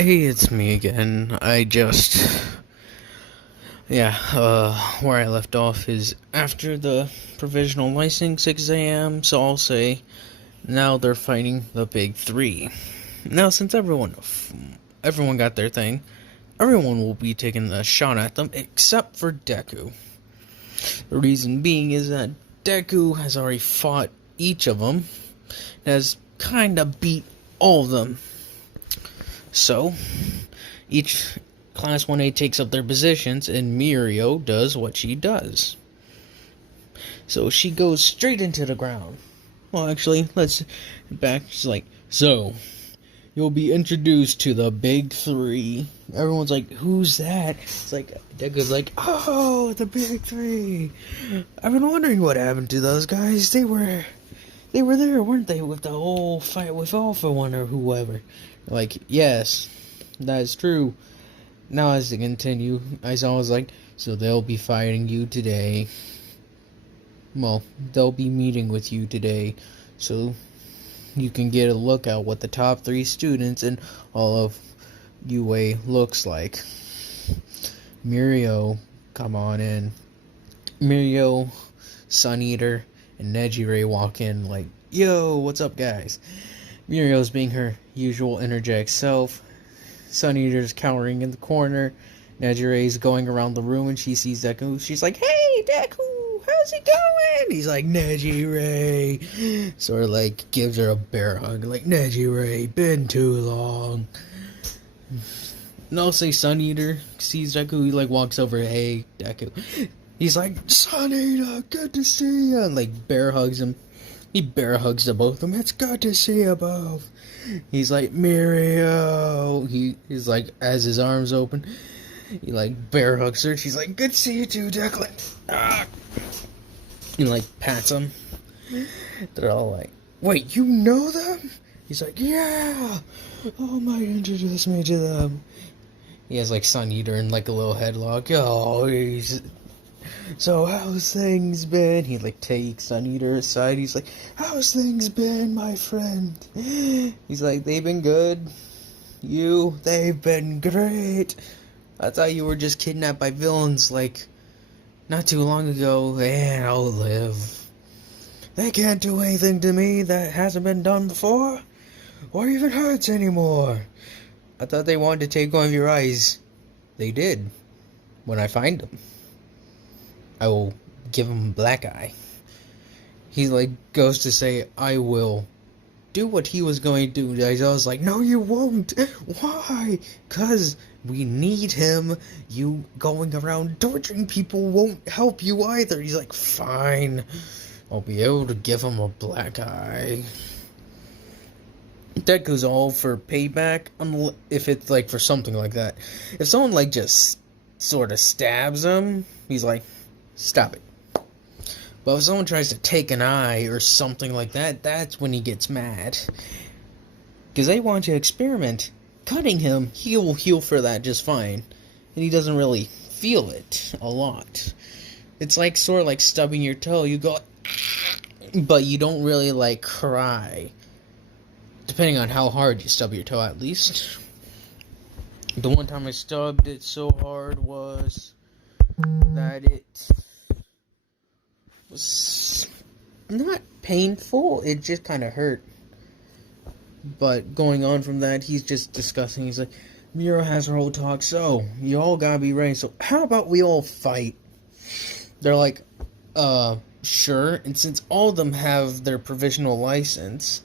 Hey, it's me again. Where I left off is after the provisional licensing 6 a.m., so I'll say now they're fighting the big three. Now, since everyone got their thing, everyone will be taking a shot at them except for Deku. The reason being is that Deku has already fought each of them, and has kinda beat all of them. So, each Class 1A takes up their positions, and Mirio does what she does. So she goes straight into the ground. Well, actually, let's back. She's like, so, you'll be introduced to the big three. Everyone's like, who's that? It's like, Deku's like, oh, the big three. I've been wondering what happened to those guys. They were there, weren't they, with the whole fight with Alpha One or whoever. Like, yes, that is true. Now, as they continue, Aizawa was like, so they'll be fighting you today. Well, they'll be meeting with you today, so you can get a look at what the top 3 students in all of UA looks like. Mirio, come on in. Mirio, Sun Eater, and Nejire walk in like, yo, what's up, guys? Mirio's being her usual energetic self. Sun Eater's cowering in the corner. Nejire's going around the room and she sees Deku. She's like, hey, Deku, how's it going? He's like, Nejire. Sort of like gives her a bear hug. Like, Nejire, been too long. And I'll say Sun Eater sees Deku. He like walks over, hey, Deku. He's like, Sun Eater, good to see you. And like bear hugs him. He bear hugs the both of them. It's good to see you both. He's like, Mirio. He's like, as his arms open, he like bear hugs her. She's like, good to see you too, Declan. Ah. And like pats him. They're all like, wait, you know them? He's like, yeah. Oh, might introduce me to them. He has like Sun Eater in like a little headlock. Oh, so how's things been? He like takes Sun Eater aside. He's like, how's things been, my friend? He's like, they've been good. They've been great. I thought you were just kidnapped by villains like not too long ago, and I'll live. They can't do anything to me that hasn't been done before, or even hurts anymore. I thought they wanted to take one of your eyes. They did. When I find them, I will give him a black eye. He like goes to say, I will do what he was going to do. I was like, no, you won't. Why? Because we need him. You going around torturing people won't help you either. He's like, fine. I'll be able to give him a black eye. That goes all for payback, if it's like for something like that. If someone like just sort of stabs him, he's like, stop it. But if someone tries to take an eye or something like that, that's when he gets mad. Because they want to experiment. Cutting him, he will heal for that just fine. And he doesn't really feel it a lot. It's like sort of like stubbing your toe. You go, but you don't really like cry. Depending on how hard you stub your toe, at least. The one time I stubbed it so hard was that it was not painful, it just kind of hurt. But going on from that, he's just discussing. He's like, Miro has her whole talk, so you all gotta be ready. So how about we all fight? They're like, sure. And since all of them have their provisional license,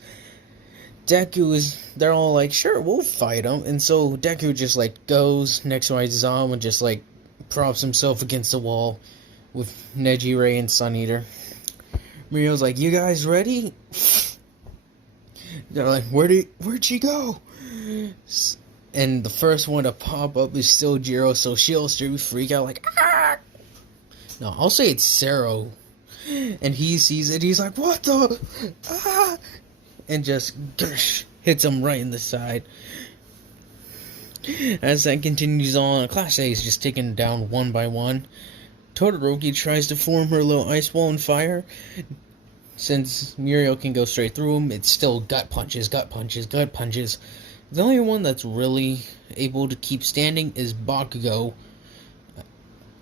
they're all like, sure, we'll fight him. And so Deku just like goes next to Aizawa and just like props himself against the wall with Nejire and Sun Eater. Mirio's like, you guys ready? They're like, where'd she go? And the first one to pop up is still Jiro, so she'll freak out like, ah! No, I'll say it's Sero. And he sees it, he's like, what the? Ah! And just hits him right in the side. As that continues on, Class A is just taken down one by one. Todoroki tries to form her little ice wall and fire. Since Mirio can go straight through him, it's still gut punches, gut punches, gut punches. The only one that's really able to keep standing is Bakugo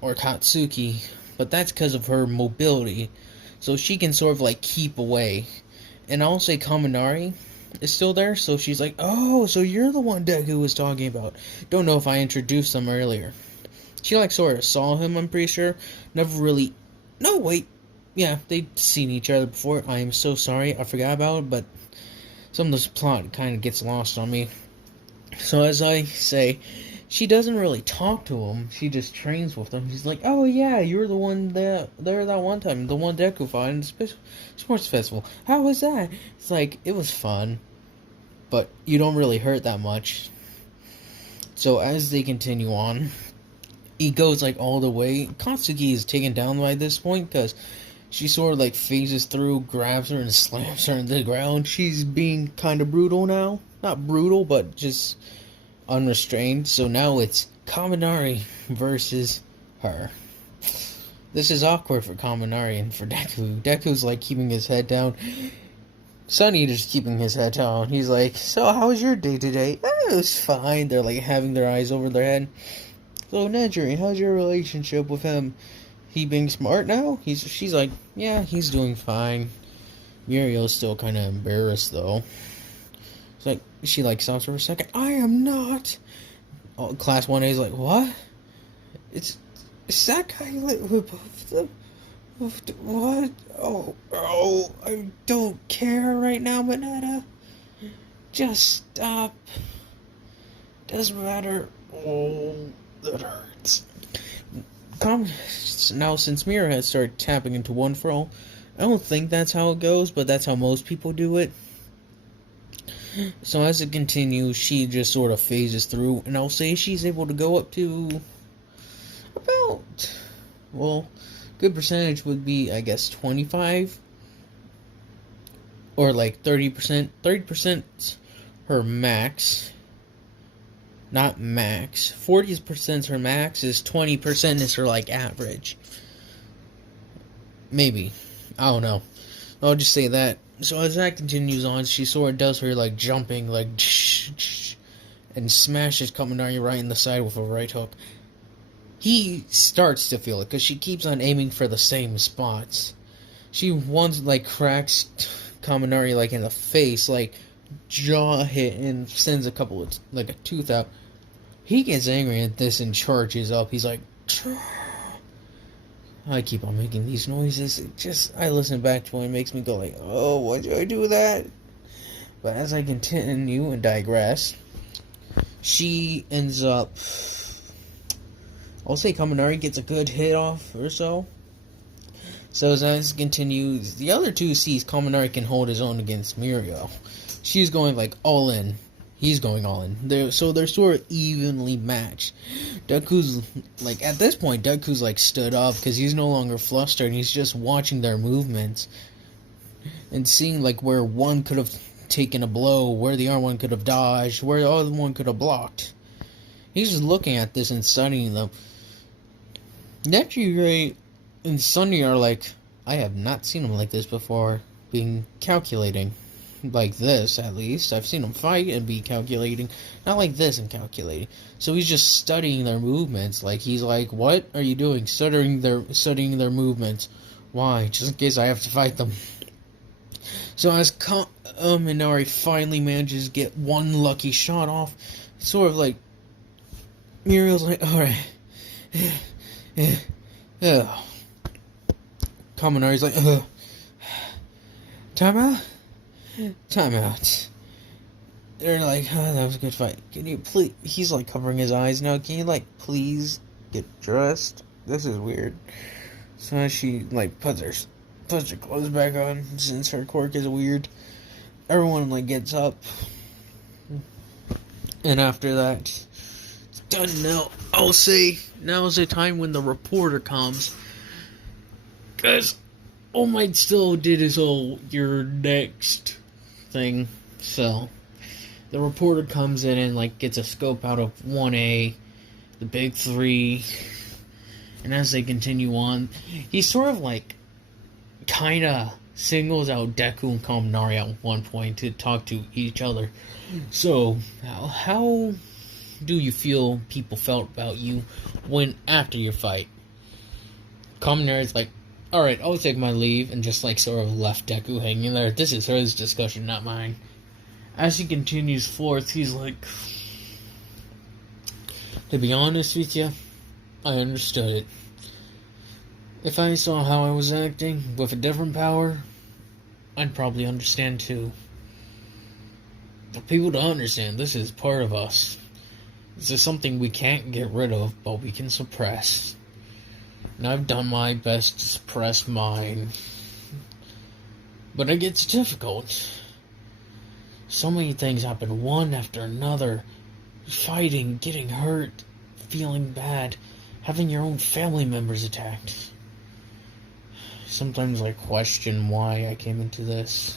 or Katsuki, but that's because of her mobility, so she can sort of like keep away. And I'll say Kaminari is still there, so she's like, oh, so you're the one Deku was talking about. Don't know if I introduced them earlier. She like sort of saw him, I'm pretty sure. Never really. No, wait. Yeah, they'd seen each other before. I am so sorry, I forgot about it, but some of this plot kind of gets lost on me. So as I say, she doesn't really talk to him. She just trains with him. She's like, "Oh yeah, you're the one there that one time, the one Deku fought in the sports festival. How was that?" It's like it was fun, but you don't really hurt that much. So as they continue on, he goes like all the way. Katsuki is taken down by this point because she sort of like phases through, grabs her, and slams her into the ground. She's being kind of brutal now. Not brutal, but just unrestrained. So now it's Kaminari versus her. This is awkward for Kaminari and for Deku. Deku's like keeping his head down. Sun Eater's keeping his head down. He's like, so how was your day today? It was fine. They're like having their eyes over their head. So Nejire, how's your relationship with him? He being smart now? She's like, yeah, he's doing fine. Muriel's still kind of embarrassed though. It's like she like stops for a second. I am not. Oh, Class 1A is like, what? It's that guy with both of them? What? Oh, I don't care right now, Mineta. Just stop. Doesn't matter. Oh, that hurts. Now, since Mira has started tapping into one for all, I don't think that's how it goes, but that's how most people do it. So as it continues, she just sort of phases through, and I'll say she's able to go up to about, well, good percentage would be, I guess, 25, or like 30%. 30% her max, not max. 40% is her max, is 20% is her, like, average. Maybe. I don't know. I'll just say that. So as that continues on, she sort of does her, like, jumping, like, and smashes Kaminari right in the side with a right hook. He starts to feel it, because she keeps on aiming for the same spots. She once, like, cracks Kaminari, like, in the face, like, jaw hit, and sends a couple of, like, a tooth out. He gets angry at this and charges up. He's like, I keep on making these noises. I listen back to it and it makes me go like, oh, why do I do that? But as I continue and digress, she ends up, I'll say Kaminari gets a good hit off or so. So as it continues, the other two sees Kaminari can hold his own against Mirio. She's going like all in. He's going all in. They're sort of evenly matched. Deku's, like, at this point, Deku's, like, stood up because he's no longer flustered and he's just watching their movements and seeing, like, where one could have taken a blow, where the other one could have dodged, where the other one could have blocked. He's just looking at this and studying them. Nejire and Sunny are like, I have not seen him like this before, being calculating. Like this, at least. I've seen him fight and be calculating. Not like this and calculating. So he's just studying their movements. Like, he's like, what are you doing? Studying their movements. Why? Just in case I have to fight them. So as Minari finally manages to get one lucky shot off, it's sort of like, Muriel's like, alright. Kaminari's like, time out? Time out. They're like, oh, that was a good fight. Can you please... He's like covering his eyes now. Can you like please get dressed? This is weird. So as she like puts her clothes back on, since her quirk is weird, everyone like gets up. And after that, it's done now. I'll say now is the time when the reporter comes. Because All Might still did his whole "you're next" thing, so the reporter comes in and like gets a scope out of 1A, the big three, and as they continue on, he sort of like kinda singles out Deku and Kaminari at one point to talk to each other. So how do you feel people felt about you when after your fight? Kamen Rider's like, alright, I'll take my leave, and just like sort of left Deku hanging there. This is his discussion, not mine. As he continues forth, he's like, to be honest with you, I understood it. If I saw how I was acting with a different power, I'd probably understand too. But people don't understand, this is part of us. This is something we can't get rid of, but we can suppress. And I've done my best to suppress mine. But it gets difficult. So many things happen, one after another. Fighting, getting hurt, feeling bad, having your own family members attacked. Sometimes I question why I came into this.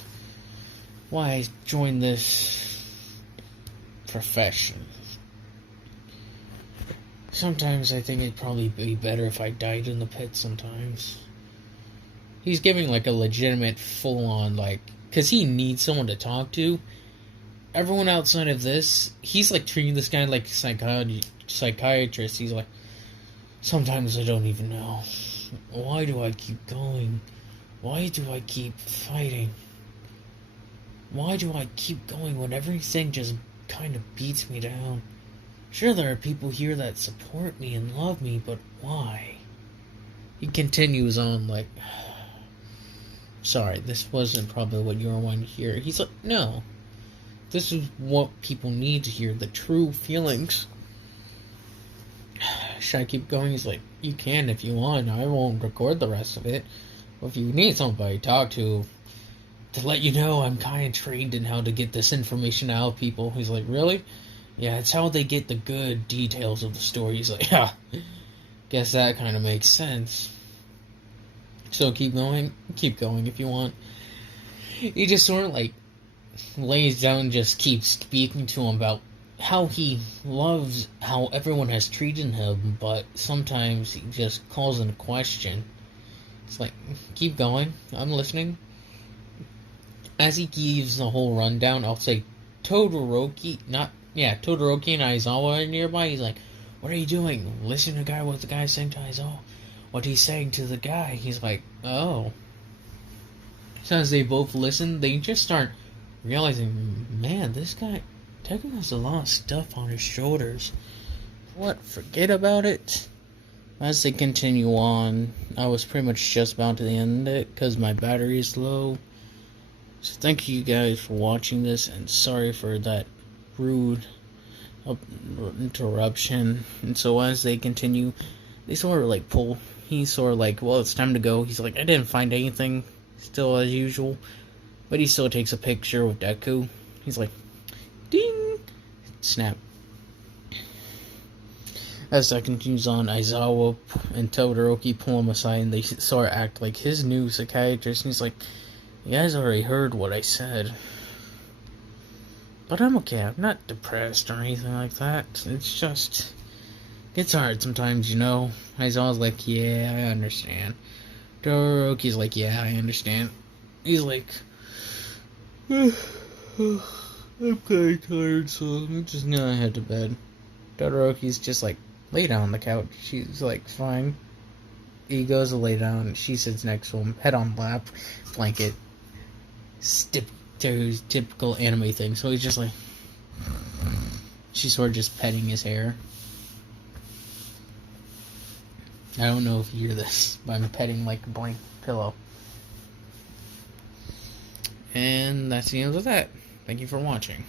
Why I joined this profession. Sometimes I think it'd probably be better if I died in the pit sometimes. He's giving like a legitimate full-on like... Because he needs someone to talk to. Everyone outside of this, he's like treating this guy like a psychiatrist. He's like, sometimes I don't even know. Why do I keep going? Why do I keep fighting? Why do I keep going when everything just kind of beats me down? Sure, there are people here that support me and love me, but why? He continues on like, sorry, this wasn't probably what you were wanting to hear. He's like, no. This is what people need to hear, the true feelings. Should I keep going? He's like, you can if you want. I won't record the rest of it. But if you need somebody to talk to let you know I'm kind of trained in how to get this information out of people. He's like, really? Yeah, it's how they get the good details of the story. He's like, yeah, guess that kind of makes sense. So keep going if you want. He just sort of like lays down and just keeps speaking to him about how he loves how everyone has treated him, but sometimes he just calls into question. It's like, keep going, I'm listening. As he gives the whole rundown, I'll say Todoroki and Aizawa are nearby. He's like, what are you doing? Listen to what the guy's saying to Aizawa. What he's saying to the guy. He's like, oh. So as they both listen, they just start realizing, man, this guy, Deku has a lot of stuff on his shoulders. What? Forget about it? As they continue on, I was pretty much just about to end it because my battery is low. So thank you guys for watching this, and sorry for that rude interruption. And so as they continue, they sort of like pull. He's sort of like, well, it's time to go. He's like, I didn't find anything, still as usual. But he still takes a picture with Deku. He's like, ding! Snap. As that continues on, Aizawa and Todoroki pull him aside and they sort of act like his new psychiatrist. And he's like, you guys already heard what I said. But I'm okay. I'm not depressed or anything like that. It's just, it's hard sometimes, you know. Aizawa's like, yeah, I understand. Todoroki's like, yeah, I understand. He's like, I'm kind of tired, so I'm just gonna head to bed. Todoroki's just like, lay down on the couch. She's like, fine. He goes to lay down. She sits next to him, head on lap, blanket. Typical anime thing. So he's just like, she's sort of just petting his hair. I don't know if you hear this, but I'm petting like a blank pillow. And that's the end of that. Thank you for watching.